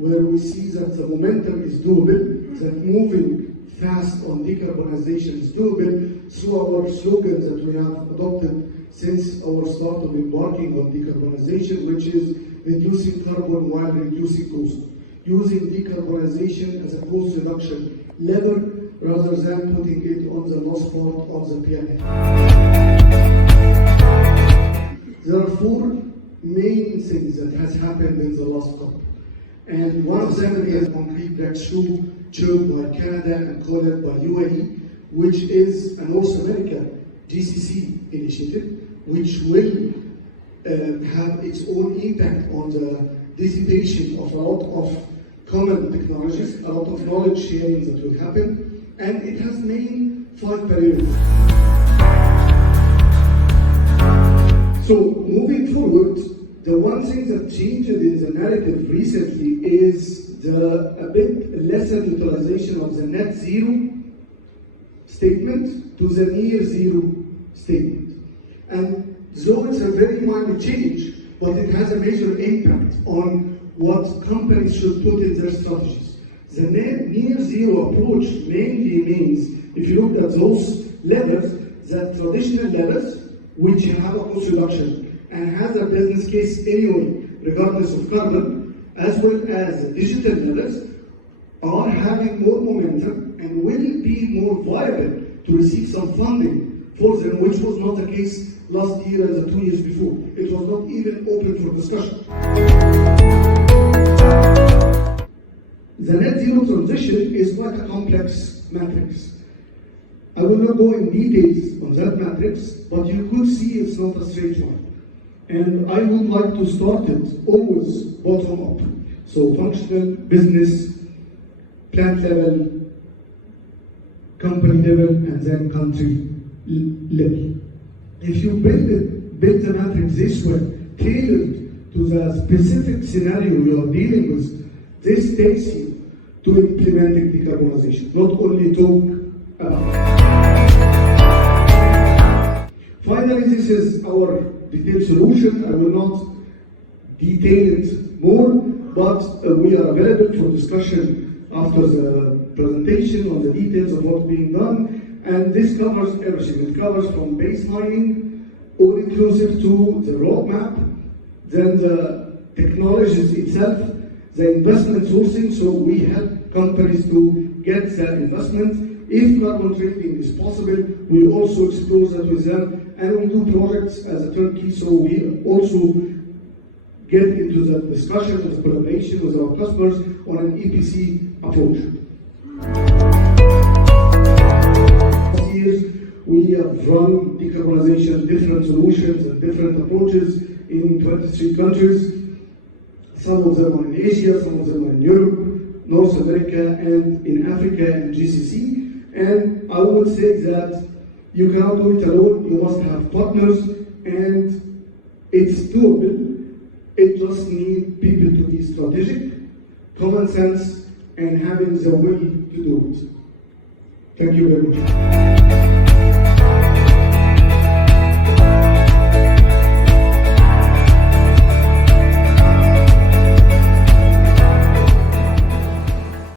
where we see that the momentum is doable, that moving fast on decarbonization is doable through our slogans that we have adopted since our start of embarking on decarbonization, which is reducing carbon while reducing cost, using decarbonization as a cost reduction lever rather than putting it on the lost part of the planet. There are four main things that has happened in the last COP. And one of them is a concrete breakthrough chaired by Canada and co-led by UAE, which is a North America GCC initiative, which will have its own impact on the dissipation of a lot of common technologies, a lot of knowledge sharing that will happen, and it has main 5 priorities. So moving forward, the one thing that changed in the narrative recently is a bit lesser utilization of the net zero statement to the near zero statement. And though it's a very minor change, but it has a major impact on what companies should put in their strategies. The near zero approach mainly means, if you look at those levels, that traditional levels, which have a cost reduction and has a business case anyway, regardless of carbon, as well as the digital levels, are having more momentum and will be more viable to receive some funding for them, which was not the case last year and the 2 years before. It was not even open for discussion. The net zero transition is quite a complex matrix. I will not go in details on that matrix, but you could see it's not a straight line. And I would like to start it always bottom up. So functional, business, plant level, company level, and then country level. If you build the matrix this way, tailored to the specific scenario you are dealing with, this takes you to implementing decarbonization, not only talk about it. Finally, this is our detailed solution. I will not detail it more, but we are available for discussion after the presentation on the details of what's being done. And this covers everything. It covers from baselining, all inclusive to the roadmap, then the technologies itself, the investment sourcing, so we help companies to get the investment. If carbon trading is possible, we also explore that with them, and we do projects as a turnkey, so we also get into the discussion and the collaboration with our customers on an EPC approach. Last years, we have run decarbonization, different solutions and different approaches in 23 countries. Some of them are in Asia, some of them are in Europe, North America, and in Africa and GCC. And I would say that you cannot do it alone, you must have partners, and it's doable. It just needs people to be strategic, common sense, and having the will to do it. Thank you very much.